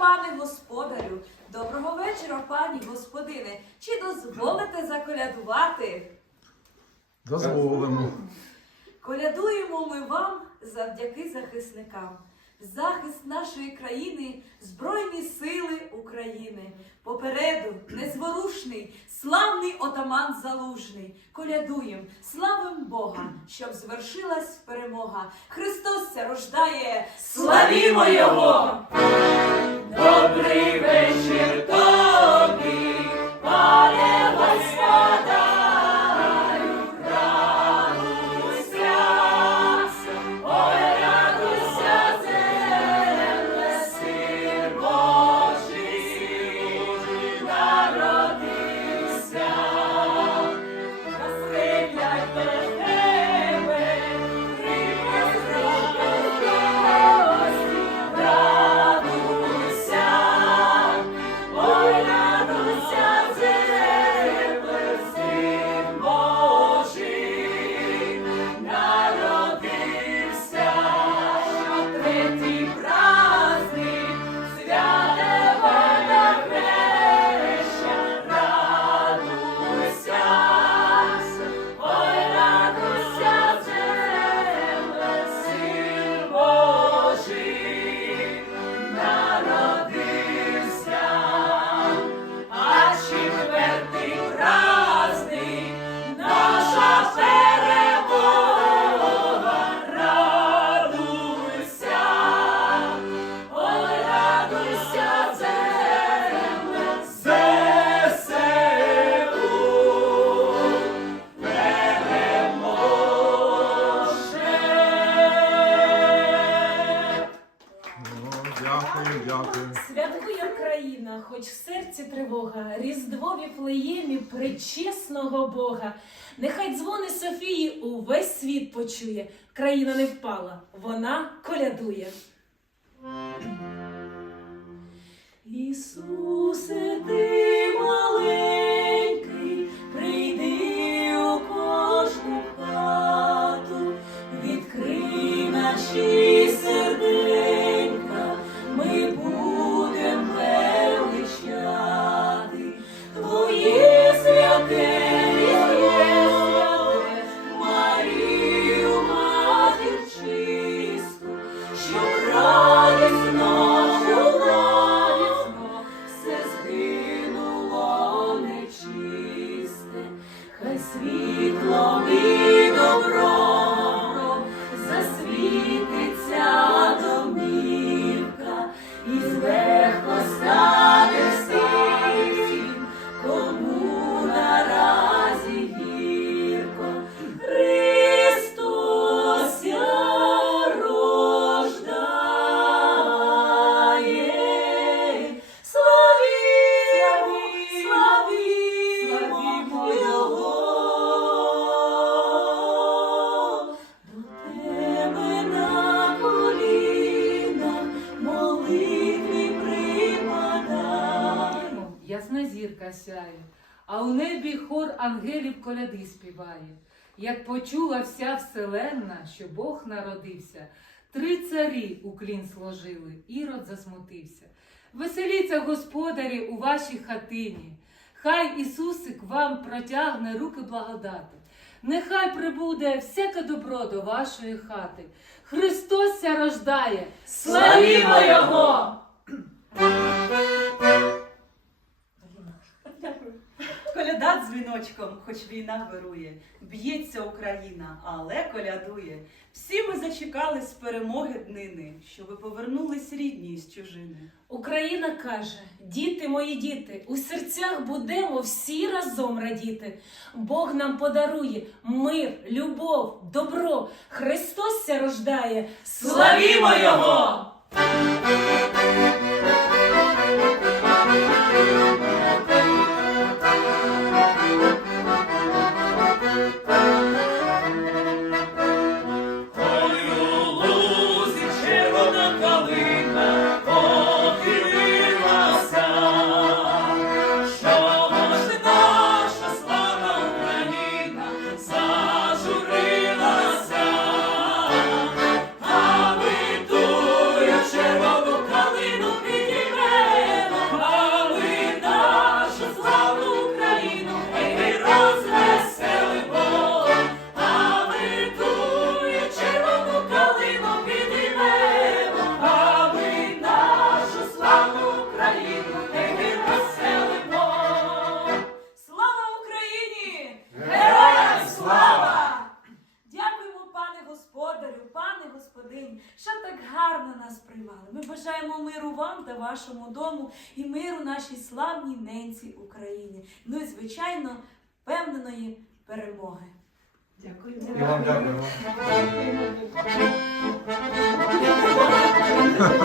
пане господарю, доброго вечора, пані господине. Чи дозволите заколядувати? Дозволимо. Колядуємо ми вам завдяки захисникам. Захист нашої країни, Збройні сили України. Попереду незворушний, славний отаман залужний. Колядуєм, славим Бога, щоб звершилась перемога. Христос рождає, славімо Його! Добрий вечір дякую, дякую. Святкує країна, хоч в серці тривога, Різдво віфлеємі пречесного Бога. Нехай дзвони Софії увесь світ почує. Країна не впала, вона колядує. Ісусе, ти маленький, світло і добро а у небі хор ангелів коляди співає. Як почула вся вселенна, що Бог народився, три царі уклін сложили, ірод засмутився. Веселіться, господарі, у вашій хатині. Хай Ісусик вам протягне руки благодати. Нехай прибуде всяке добро до вашої хати. Христос ся рождає! Славімо Його! Коляда дзвіночком, хоч війна вирує, б'ється Україна, але колядує. Всі ми зачекали з перемоги днини, щоби повернулись рідні з чужини. Україна каже: діти мої діти, у серцях будемо всі разом радіти. Бог нам подарує мир, любов, добро. Христос ся рождає. Славімо Його! Бажаємо миру вам та вашому дому і миру нашій славній ненці Україні. Ну і звичайно, впевненої перемоги. Дякую. І вам дякуємо.